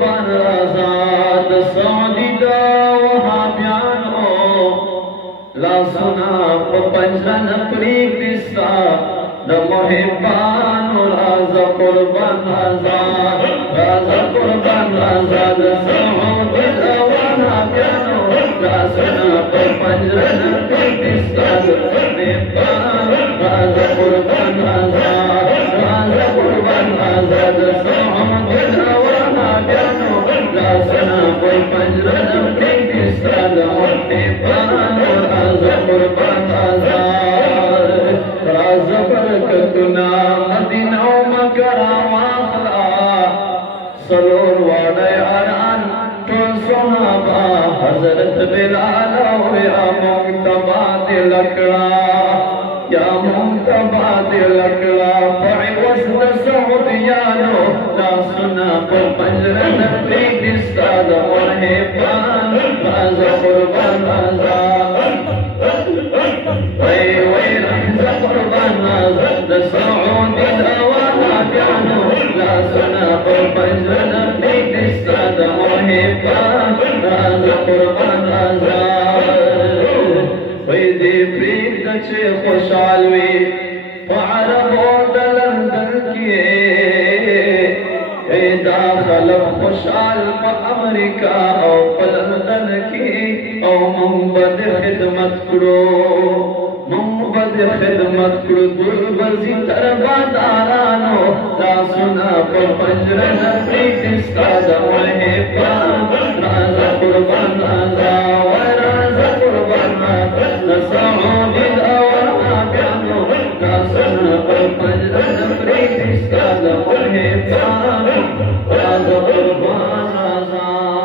قربان آزاد سعودی دا وهابیانو لاسنا په پنجرن پریږدستا د محبانو رازه قربان آزاد رازه قربان آزاد سعودی دا وهابیانو لاسنا په پنجرن پریږدستا د محبانو رازه قربان آزاد رازه قربان آزاد سعودی دا وهابیانو لاسنا په پنجرن پریږدستا د محبانو رازه قربان آزاد رازه برکتنا مدینه او مکه راواخلا سلور واړه یاران ټول صحابه حضرت بلال او یا مقتبا دل کړه یا مقتبا دل کړه په وسط سعودیانو لاسونه په پنجرن پریږدستا د محبان رازه قربان آزاد وای وای رازه قربان آزاد د سعودي دا وهابیانو لاسونه په پنجرن پریږدستا د محبان رازه قربان آزاد وای دې پریږده چې خوشحال وي په عربو د لندن کې دا خلق خوشحال په امریکا او په لندن کې او موږ به د خدمت کړو موږ به د خدمت کړو دوی به ځي تر بادارانو لاسونه په پنجرن پریږدستا د محبان رازه قربان آزاد رازه قربان آزاد د سعودي دا وهابیانو لاسونه په پنجرن پریږدستا د محبان رازه قربان آزاد